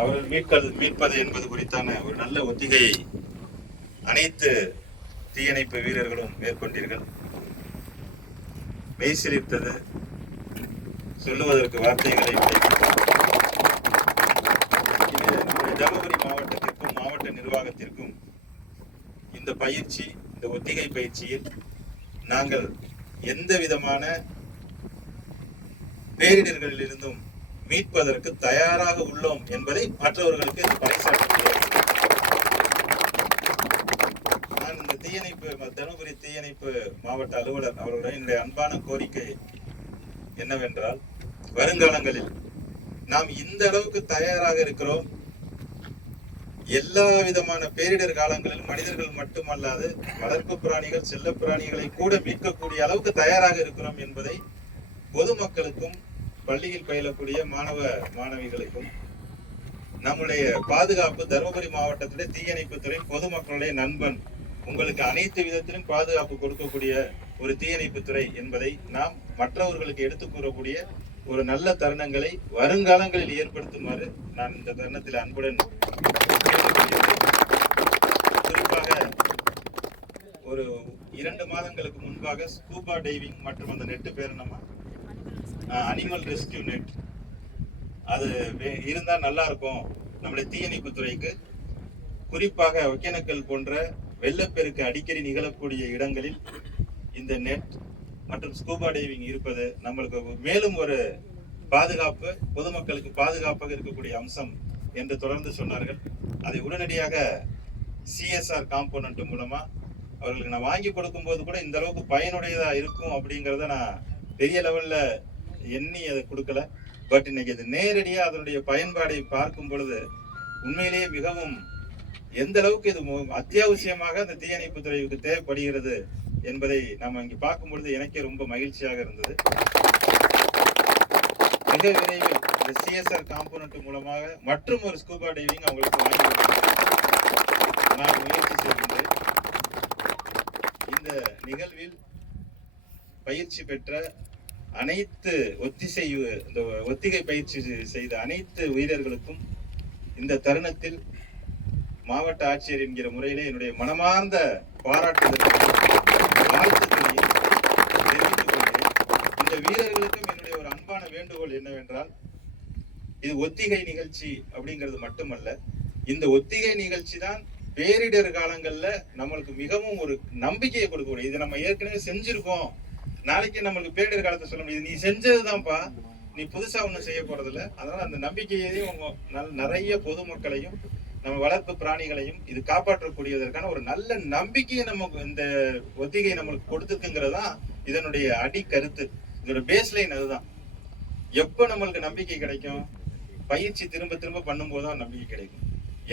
அவர்கள் மீட்பது என்பது குறித்தான ஒரு நல்ல ஒத்திகையை அனைத்து தீயணைப்பு வீரர்களும் மேற்கொண்டீர்கள். மெய்சிலிர்த்தது, சொல்லுவதற்கு வார்த்தைகளை தருமபுரி மாவட்டத்திற்கும் மாவட்ட நிர்வாகத்திற்கும் இந்த பயிற்சி, இந்த ஒத்திகை பயிற்சியில் நாங்கள் எந்த விதமான பேரிடர்களிலிருந்தும் மீட்பதற்கு தயாராக உள்ளோம் என்பதை மற்றவர்களுக்கு பறைசாற்றுகிறேன். நான் இந்த தருமபுரி தீயணைப்பு மாவட்ட அலுவலர் அவர்களுடைய என்னுடைய அன்பான கோரிக்கை என்னவென்றால், வருங்காலங்களில் நாம் இந்த அளவுக்கு தயாராக இருக்கிறோம். எல்லா விதமான பேரிடர் காலங்களிலும் மனிதர்கள் மட்டுமல்லாது வளர்ப்பு பிராணிகள், செல்ல பிராணிகளை கூட மீட்கக்கூடிய அளவுக்கு தயாராக இருக்கிறோம் என்பதை பொதுமக்களுக்கும் பள்ளியில் பயிலக்கூடிய மாணவ மாணவிகளுக்கும் நம்முடைய பாதுகாப்பு தருமபுரி மாவட்டத்திலே தீயணைப்புத்துறை பொதுமக்களுடைய நண்பன், உங்களுக்கு அனைத்து விதத்திலும் பாதுகாப்பு கொடுக்கக்கூடிய ஒரு தீயணைப்புத்துறை என்பதை நாம் மற்றவர்களுக்கு எடுத்துக் கூறக்கூடிய ஒரு நல்ல தருணங்களை வருங்காலங்களில் ஏற்படுத்துமாறு நான் இந்த தருணத்தில் அன்புடன் குறிப்பாக ஒரு 2 மாதங்களுக்கு முன்பாக ஸ்கூபா டைவிங் மற்றும் அந்த நெட்டு பேர் நம்ம அனிமல் ரெஸ்கியூ நெட் அது இருந்தா நல்லா இருக்கும். நம்முடைய தீயணைப்பு துறைக்கு குறிப்பாக ஒகேனக்கல் போன்ற வெள்ளப்பெருக்கு அடிக்கடி நிகழக்கூடிய இடங்களில் இந்த நெட் மற்றும் ஸ்கூபா டைவிங் இருப்பது நம்மளுக்கு மேலும் ஒரு பாதுகாப்பு, பொதுமக்களுக்கு பாதுகாப்பாக இருக்கக்கூடிய அம்சம் என்று தொடர்ந்து சொன்னார்கள். அதை உடனடியாக சிஎஸ்ஆர் காம்போனன்ட் மூலமா அவர்களுக்கு நான் வாங்கி கொடுக்கும் போது கூட இந்த அளவுக்கு பயனுடையதா இருக்கும் அப்படிங்கிறத நான் பெரிய லெவல்ல எண்ணி அதை கொடுக்கல. பட் இன்னைக்கு இது நேரடியா அதனுடைய பயன்பாடை பார்க்கும் பொழுது உண்மையிலேயே மிகவும் எந்த அளவுக்கு இது அத்தியாவசியமாக அந்த தீயணைப்பு துறைக்கு தேவைப்படுகிறது என்பதை நாம் இங்கே பார்க்கும் பொழுது எனக்கே ரொம்ப மகிழ்ச்சியாக இருந்தது. மிக விரைவில் இந்த சிஎஸ்ஆர் காம்போனன்ட் மூலமாக மற்றும் ஒரு ஸ்கூபா டைவிங் அவங்களுக்கு வாங்கி நான் முயற்சி செய்கின்றேன். இந்த நிகழ்வில் பயிற்சி பெற்ற அனைத்து ஒத்திகை பயிற்சி செய்த அனைத்து வீரர்களுக்கும் இந்த தருணத்தில் மாவட்ட ஆட்சியர் என்கிற முறையிலே என்னுடைய மனமார்ந்த பாராட்டுதல்களையும் வாழ்த்துக்களையும் தெரிவித்துக் கொள்கிறேன். இந்த வீரர்களுக்கும் என்னுடைய ஒரு அன்பான வேண்டுகோள் என்னவென்றால், இது ஒத்திகை நிகழ்ச்சி அப்படிங்கிறது மட்டுமல்ல, இந்த ஒத்திகை நிகழ்ச்சி தான் பேரிடர் காலங்கள்ல நம்மளுக்கு மிகவும் ஒரு நம்பிக்கையை கொடுக்கக்கூடிய, இதை நம்ம ஏற்கனவே செஞ்சிருக்கோம், நாளைக்கு நம்மளுக்கு பேரிடர் காலத்தை சொல்ல முடியாது, நீ செஞ்சதுதான்ப்பா, நீ புதுசா ஒன்றும் செய்ய போறதில்ல. அதனால அந்த நம்பிக்கையையும் நிறைய பொதுமக்களையும் நம்ம வளர்ப்பு பிராணிகளையும் இது காப்பாற்றக்கூடியதற்கான ஒரு நல்ல நம்பிக்கையை நமக்கு இந்த ஒத்திகை நம்மளுக்கு கொடுத்துருக்குங்கிறதா இதனுடைய அடி கருத்து. இதோட பேஸ்லைன் அதுதான். எப்போ நம்மளுக்கு நம்பிக்கை கிடைக்கும்? பயிற்சி திரும்ப திரும்ப பண்ணும்போது தான் நம்பிக்கை கிடைக்கும்.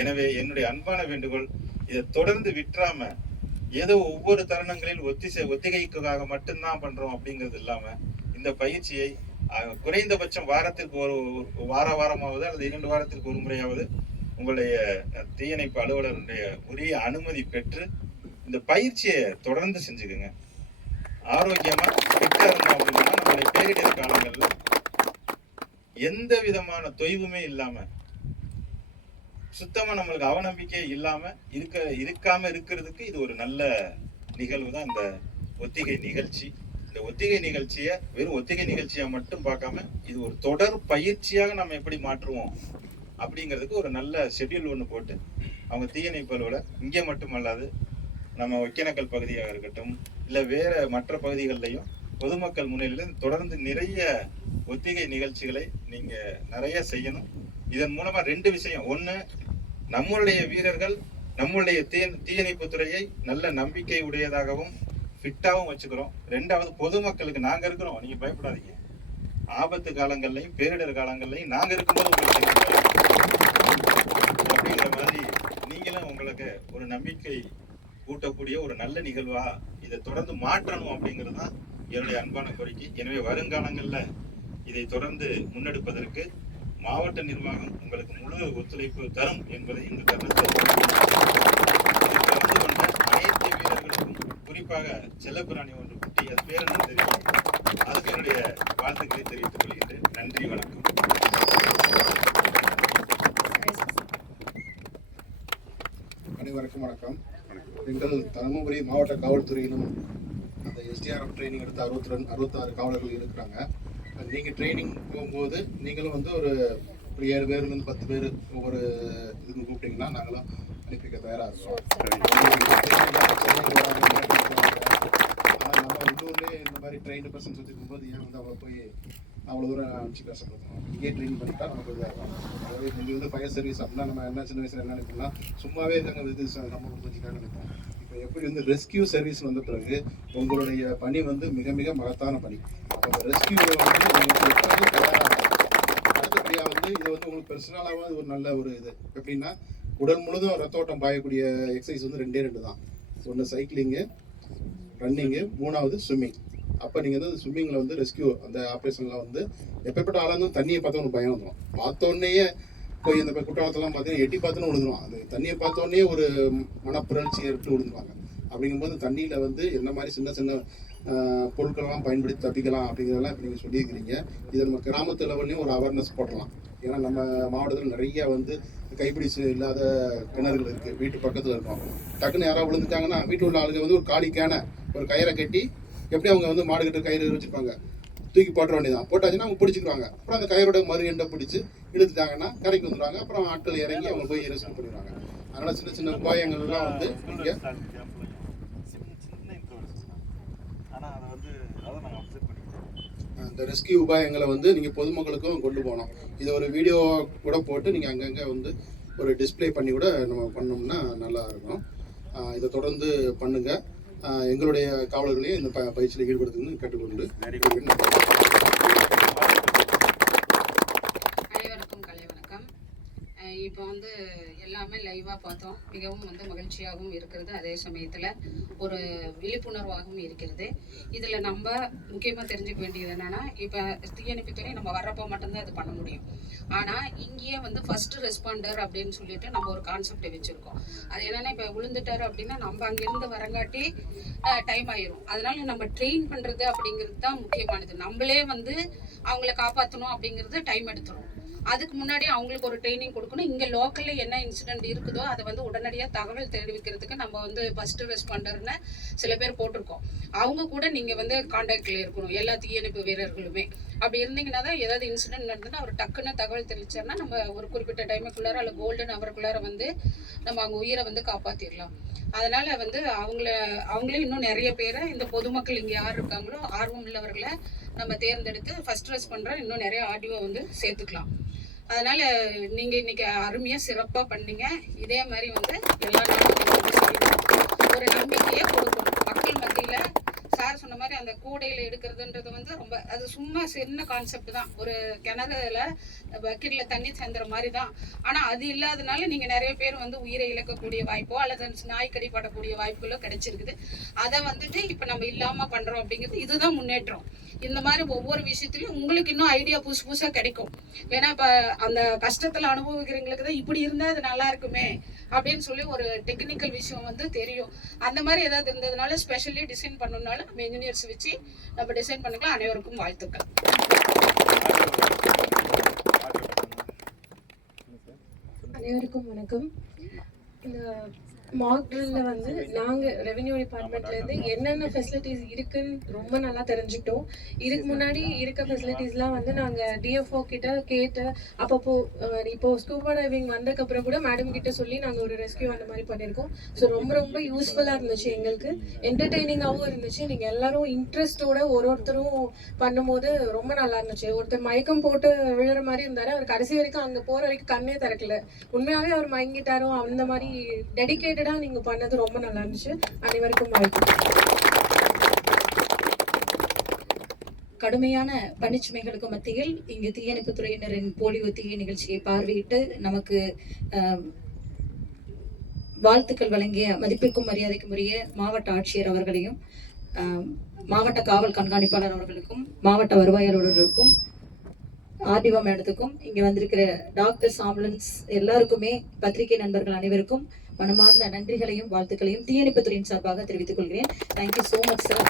எனவே என்னுடைய அன்பான வேண்டுகோள், இதை தொடர்ந்து விட்டுறாம ஏதோ ஒவ்வொரு தருணங்களில் ஒத்திகைக்காக மட்டும்தான் பண்றோம் அப்படிங்கிறது இல்லாம இந்த பயிற்சியை குறைந்தபட்சம் வாரத்திற்கு ஒரு வாரமாவது அல்லது 2 வாரத்திற்கு ஒரு முறையாவது உங்களுடைய தீயணைப்பு அலுவலருடைய உரிய அனுமதி பெற்று இந்த பயிற்சியை தொடர்ந்து செஞ்சுக்குங்க. ஆரோக்கியமா ஃபிட்டா இருந்தோம் அப்படின்னா நம்மளுடைய பேரிடர் காலங்கள்ல எந்த விதமான தொய்வுமே இல்லாம, சுத்தமா நம்மளுக்கு அவநம்பிக்கை இல்லாம இருக்காம இருக்கிறதுக்கு இது ஒரு நல்ல நிகழ்வு தான் இந்த ஒத்திகை நிகழ்ச்சி. இந்த ஒத்திகை நிகழ்ச்சியை வெறும் ஒத்திகை நிகழ்ச்சியா மட்டும் பார்க்காம இது ஒரு தொடர் பயிற்சியாக நம்ம எப்படி மாற்றுவோம் அப்படிங்கிறதுக்கு ஒரு நல்ல ஷெட்யூல் ஒன்று போட்டு அவங்க தீயணைப்பு அலுவலர் இங்கே மட்டுமல்லாது நம்ம ஒகேனக்கல் பகுதியாக இருக்கட்டும் இல்லை வேற மற்ற பகுதிகளிலையும் பொதுமக்கள் முன்னிலையில் தொடர்ந்து நிறைய ஒத்திகை நிகழ்ச்சிகளை நீங்க நிறைய செய்யணும். இதன் மூலமா 2 விஷயம். ஒன்று, நம்மளுடைய வீரர்கள் நம்மளுடைய தீயணைப்பு துறையை நல்ல நம்பிக்கை உடையதாகவும் ஃபிட்டாகவும் வச்சுக்கிறோம். 2வது, பொதுமக்களுக்கு நாங்க இருக்கிறோம், நீங்க பயப்படாதீங்க. ஆபத்து காலங்கள்லையும் பேரிடர் காலங்கள்லையும் நாங்க இருக்கும்போது உங்களுக்கு அப்படிங்கிற மாதிரி நீங்களும் உங்களுக்கு ஒரு நம்பிக்கை ஊட்டக்கூடிய ஒரு நல்ல நிகழ்வா இதை தொடர்ந்து மாற்றணும் அப்படிங்கிறது தான் என்னுடைய அன்பான கோரிக்கை. எனவே வருங்காலங்கள்ல இதை தொடர்ந்து முன்னெடுப்பதற்கு மாவட்ட நிர்வாகம் உங்களுக்கு முழு ஒத்துழைப்பு தரும் என்பதை இந்த தருணத்தில் கலந்து கொண்ட அனைத்து வீரர்களுக்கும், குறிப்பாக செல்லப்பிராணி ஒன்று குட்டி, அது பேர் என்ன தெரியும், அதுக்கு என்னுடைய வாழ்த்துக்களை தெரிவித்துக் கொள்கின்றேன். நன்றி, வணக்கம். அனைவருக்கும் வணக்கம். எங்கள் தருமபுரி மாவட்ட காவல்துறையிலும் அந்த எஸ்டிஆர்எஃப் ட்ரைனிங் எடுத்த 66 காவலர்கள் இருக்கிறாங்க. நீங்கள் ட்ரைனிங் போகும்போது நீங்களும் வந்து ஒரு 7 பேர்லேருந்து 10 பேர் ஒவ்வொரு இதுக்கு கூப்பிட்டீங்கன்னா நாங்களும் அனுப்பிக்க தயாராக இருக்கோம். ஆனால் நம்ம உள்ளூர்லேயே இந்த மாதிரி ட்ரெயின்டு பர்சன்ஸ் வச்சுருக்கும்போது ஏன் வந்து அவளை போய் அவ்வளோ தூரம் அனுப்பிச்சு கஷ்டப்படுத்தணும். இங்கேயே ட்ரெயின் பண்ணிட்டா நமக்கு இதாக இருக்கும். அதாவது இங்கே வந்து ஃபயர் சர்வீஸ் அப்படின்னா நம்ம என்ன சின்ன வயசில் என்ன நினைப்போம்னா சும்மாவே இருக்காங்க இது நம்ம கொடுத்துருக்காங்க நினைப்போம். இப்போ எப்படி வந்து ரெஸ்கியூ சர்வீஸ் வந்த பிறகு உங்களுடைய பணி வந்து மிக மிக மகத்தான பணி. அப்போ அந்த ரெஸ்கியூ அடுத்தபடியாக வந்து இது வந்து உங்களுக்கு பர்சனலாக ஒரு நல்ல ஒரு இது எப்படின்னா உடல் முழுதும் ரத்த ஓட்டம் பாயக்கூடிய எக்ஸசைஸ் வந்து 2 தான். ஒன்று சைக்கிளிங்கு, ரன்னிங்கு, 3வது ஸ்விம்மிங். அப்போ நீங்கள் வந்து ஸ்விம்மிங்கில் வந்து ரெஸ்கியூ அந்த ஆப்ரேஷனில் வந்து எப்பப்பட்ட ஆளாக இருந்தாலும் தண்ணியை பார்த்தா ஒரு பயம் வந்துடும். பார்த்தோன்னே போய் இந்த குற்றாலத்தெல்லாம் பார்த்தீங்கன்னா எட்டி பார்த்துன்னு விழுந்துடும். அது தண்ணியை பார்த்தோன்னே ஒரு மனப்பிறழ்ச்சி ஏற்பட்டு விழுந்துருவாங்க. அப்படிங்கும்போது தண்ணியில் வந்து என்ன மாதிரி சின்ன சின்ன பொருட்களெல்லாம் பயன்படுத்தி தப்பிக்கலாம் அப்படிங்கிறதெல்லாம் இப்போ நீங்கள் சொல்லியிருக்கிறீங்க. இதை நம்ம கிராமத்து லெவல்லையும் ஒரு அவேர்னஸ் போட்டலாம். ஏன்னா நம்ம மாவட்டத்தில் நிறைய வந்து கைப்பிடிச்சு இல்லாத கிணறுகள் இருக்குது, வீட்டு பக்கத்தில் இருக்கும். டக்குன்னு யாராவது விழுந்துட்டாங்கன்னா வீட்டில் உள்ள ஆளுங்க வந்து ஒரு காலி கேனை ஒரு கயிறை கட்டி எப்படி அவங்க வந்து மாடு கிட்ட கயிறு வச்சுருப்பாங்க, தூக்கி போட்ட வேண்டியதான். போட்டாச்சுன்னா அவங்க பிடிச்சிக்குவாங்க. அப்புறம் அந்த கயிறோட மறு எண்டை பிடிச்சி இழுத்துட்டாங்கன்னா கரைக்கு வந்துடுவாங்க. அப்புறம் ஆட்கள் இறங்கி அவங்க போய் ரெஸ்க்யூ பண்ணிடுவாங்க. அதனால் சின்ன சின்ன உபாயங்கள்லாம் வந்து நீங்கள் அந்த ரெஸ்கியூ உபாயங்களை வந்து நீங்கள் பொதுமக்களுக்கும் கொண்டு போகணும். இதை ஒரு வீடியோ கூட போட்டு நீங்கள் அங்கங்கே வந்து ஒரு டிஸ்பிளே பண்ணி கூட நம்ம பண்ணோம்னா நல்லா இருக்கும். இதை தொடர்ந்து பண்ணுங்கள். எங்களுடைய காவலர்களையும் இந்த பயிற்சியில் ஈடுபடுத்துன்னு கேட்டுக்கொண்டு அனைவருக்கும் கலை வணக்கம். இப்போ வந்து எல்லாமே லைவாக பார்த்தோம். மிகவும் வந்து மகிழ்ச்சியாகவும் இருக்கிறது, அதே சமயத்தில் ஒரு விழிப்புணர்வாகவும் இருக்கிறது. இதில் நம்ம முக்கியமாக தெரிஞ்சுக்க வேண்டியது என்னென்னா, இப்போ தீயணைப்புத்துறை நம்ம வர்றப்போ மட்டும்தான் இது பண்ண முடியும். ஆனால் இங்கேயே வந்து ஃபர்ஸ்ட் ரெஸ்பாண்டர் அப்படின்னு சொல்லிட்டு நம்ம ஒரு கான்செப்டை வச்சுருக்கோம். அது என்னென்னா, இப்போ விழுந்துட்டார் அப்படின்னா நம்ம அங்கேருந்து வரங்காட்டி டைம் ஆயிரும். அதனால நம்ம ட்ரெயின் பண்ணுறது அப்படிங்கிறது தான் முக்கியமானது. நம்மளே வந்து அவங்கள காப்பாற்றணும் அப்படிங்கிறது டைம் எடுத்துரும். அதுக்கு முன்னாடி அவங்களுக்கு ஒரு ட்ரைனிங் கொடுக்கணும். இங்கே லோக்கலில் என்ன இன்சிடென்ட் இருக்குதோ அதை வந்து உடனடியாக தகவல் தெரிவிக்கிறதுக்கு நம்ம வந்து ஃபர்ஸ்ட் ரெஸ்பாண்டர்னு சில பேர் போட்டிருக்கோம். அவங்க கூட நீங்கள் வந்து கான்டாக்டில் இருக்கணும், எல்லா தீயணைப்பு வீரர்களுமே. அப்படி இருந்தீங்கன்னா தான் ஏதாவது இன்சிடென்ட் நடந்ததுன்னா அவர் டக்குன்னு தகவல் தெரிவிச்சாருன்னா நம்ம ஒரு குறிப்பிட்ட டைமுக்குள்ளார அல்ல கோல்டன் அவருக்குள்ளார வந்து நம்ம அவங்க உயிரை வந்து காப்பாற்றிடலாம். அதனால் வந்து அவங்களே இன்னும் நிறைய பேரை இந்த பொதுமக்கள் இங்கே யார் இருக்காங்களோ ஆர்வம் உள்ளவர்களை நம்ம தேர்ந்தெடுத்து ஃபர்ஸ்ட் ரெஸ்பாண்டர் இன்னும் நிறைய ஆடியோ வந்து சேர்த்துக்கலாம். அதனால் நீங்கள் இன்றைக்கி அருமையாக சிறப்பாக பண்ணீங்க. இதே மாதிரி வந்து எல்லா நாளும் ஒரு நம்பிக்கையை கொடுக்கணும் மக்கள் மத்தியில். சார் சொன்ன மாதிரி அந்த கூடையில் எடுக்கிறதுன்றது வந்து ரொம்ப அது சும்மா சின்ன கான்செப்ட் தான். ஒரு கிணறுல பக்கெட்டில் தண்ணி சேர்ந்துற மாதிரி தான். ஆனால் அது இல்லாதனால நீங்கள் நிறைய பேர் வந்து உயிரை இழக்கக்கூடிய வாய்ப்போ அல்லது நாய்க்கடி படக்கூடிய வாய்ப்புகளோ கிடைச்சிருக்குது. அதை வந்துட்டு இப்போ நம்ம இல்லாமல் பண்ணுறோம் அப்படிங்கிறது இதுதான் முன்னேற்றம். இந்த மாதிரி ஒவ்வொரு விஷயத்துலையும் உங்களுக்கு இன்னும் ஐடியா புதுசாக கிடைக்கும். ஏன்னா இப்போ அந்த கஷ்டத்தில் அனுபவிக்கிறவங்களுக்கு தான் இப்படி இருந்தால் அது நல்லா இருக்குமே அப்படின்னு சொல்லி ஒரு டெக்னிக்கல் விஷயம் வந்து தெரியும். அந்த மாதிரி ஏதாவது இருந்ததுனால ஸ்பெஷலி டிசைன் பண்ணணும்னாலும் நம்ம இன்ஜினியர்ஸ் வச்சு நம்ம டிசைன் பண்ணிக்கலாம். அனைவருக்கும் வாழ்த்துக்கள். அனைவருக்கும் வணக்கம். இந்த மாக் ட்ரில்ல வந்து நாங்கள் ரெவென்யூ டிபார்ட்மெண்ட்லேருந்து என்னென்ன ஃபெசிலிட்டிஸ் இருக்குன்னு ரொம்ப நல்லா தெரிஞ்சுக்கிட்டோம். இதுக்கு முன்னாடி இருக்க ஃபெசிலிட்டிஸ்லாம் வந்து நாங்கள் டிஎஃப்ஓ கிட்ட கேட்டு அப்பப்போ இப்போது ஸ்கூபா டைவிங் வந்ததுக்கப்புறம் கூட மேடம் கிட்ட சொல்லி நாங்கள் ஒரு ரெஸ்கியூ அந்த மாதிரி பண்ணியிருக்கோம். ஸோ ரொம்ப ரொம்ப யூஸ்ஃபுல்லாக இருந்துச்சு, எங்களுக்கு என்டர்டெய்னிங்காகவும் இருந்துச்சு. நீங்கள் எல்லாரும் இன்ட்ரெஸ்டோட ஒருத்தரும் பண்ணும்போது ரொம்ப நல்லா இருந்துச்சு. ஒருத்தர் மயக்கம் போட்டு விழுற மாதிரி இருந்தார். அவர் கடைசி வரைக்கும் அங்கே போகிற வரைக்கும் கண்ணே திறக்கல. உண்மையாகவே அவர் மயங்கிட்டாரோ அந்த மாதிரி டெடிகேட்டடாக நீங்கள் பண்ணது ரொம்ப நல்லா இருந்துச்சு. அனைவருக்கும் வாழ்த்து. கடுமையான பணிச்சுமைகளுக்கு மத்தியில் இங்கு தீயணைப்பு துறையினரின் போலி ஒத்திகை நிகழ்ச்சியை பார்வையிட்டு நமக்கு வாழ்த்துக்கள் வழங்கிய மதிப்பிற்கும் மரியாதைக்கும் உரிய மாவட்ட ஆட்சியர் அவர்களையும் மாவட்ட காவல் கண்காணிப்பாளர் அவர்களுக்கும் மாவட்ட வருவாய் அலுவலர்களுக்கும் ஆர்டிஓ மேடத்துக்கும் இங்கே வந்திருக்கிற டாக்டர்ஸ், ஆம்புலன்ஸ் எல்லாருக்குமே, பத்திரிகை நண்பர்கள் அனைவருக்கும் மனமார்ந்த நன்றிகளையும் வாழ்த்துக்களையும் தீயணைப்புத்துறையின் சார்பாக தெரிவித்துக் கொள்கிறேன். Thank you so much sir.